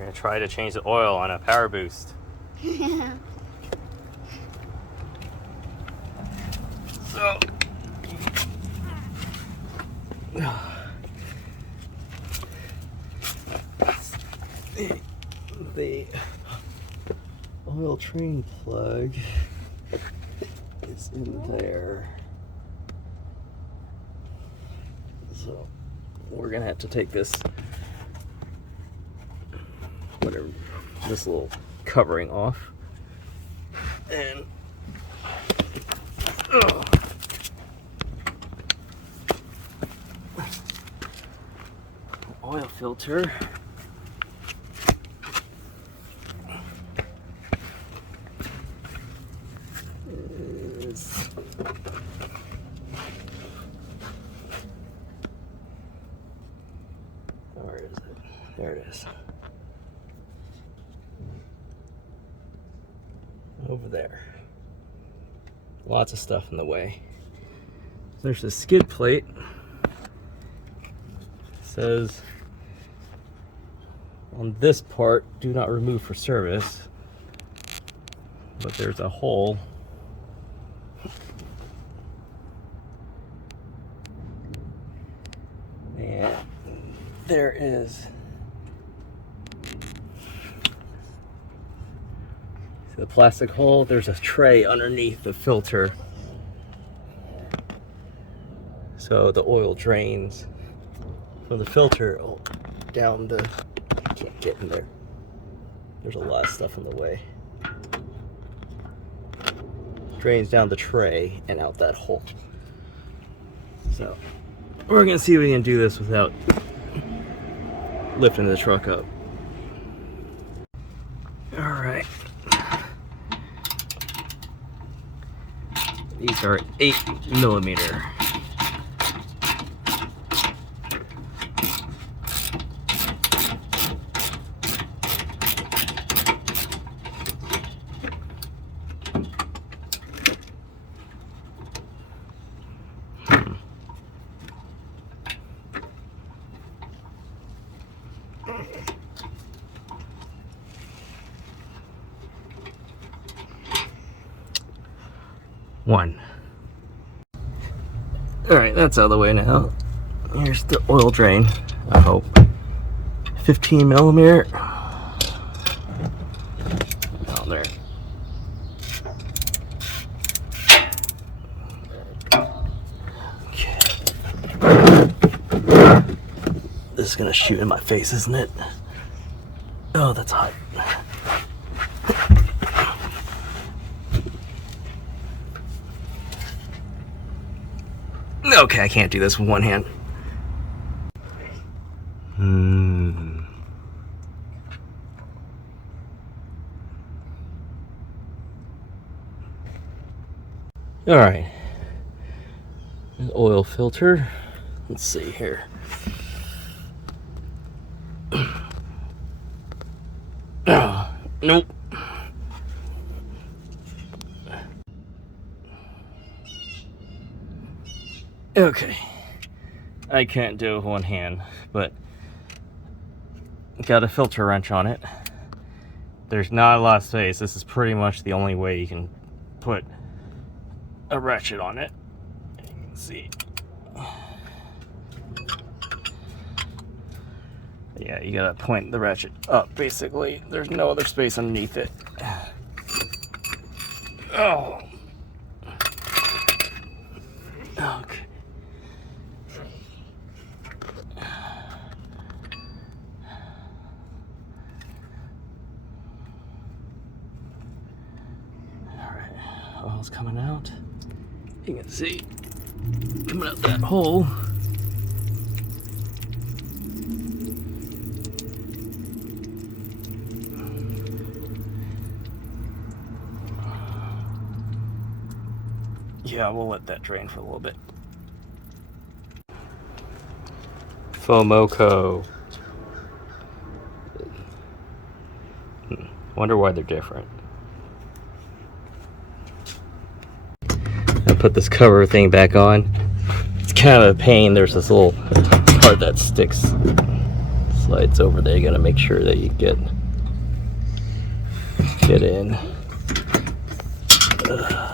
We're gonna try to change the oil on a Powerboost. So the oil train plug is in there. So we're gonna have to take this little covering off and oil filter. Where is it? There it is. Over there. Lots of stuff in the way. There's a skid plate. It says on this part, do not remove for service. But there's a hole. And there is the plastic hole. There's a tray underneath the filter, so the oil drains from the filter down the, I can't get in there. There's a lot of stuff in the way. Drains down the tray and out that hole. So we're gonna see if we can do this without lifting the truck up. All right. These are 8mm. One. Alright, that's out of the way now. Here's the oil drain, I hope. 15mm. Oh, there. Okay. This is gonna shoot in my face, isn't it? Oh, that's hot. Okay, I can't do this with one hand. All right. An oil filter. Let's see here. Oh, nope. Okay, I can't do it with one hand, but got a filter wrench on it. There's not a lot of space. This is pretty much the only way you can put a ratchet on it. You can see. Yeah, you gotta point the ratchet up, basically. There's no other space underneath it. Oh. Okay. Oil's coming out. You can see coming out that hole. Yeah, we'll let that drain for a little bit. Fomoco. Wonder why they're different. I put this cover thing back on. It's kind of a pain. There's this little part that sticks. Let's slides over there. You gotta make sure that you get in. Ugh.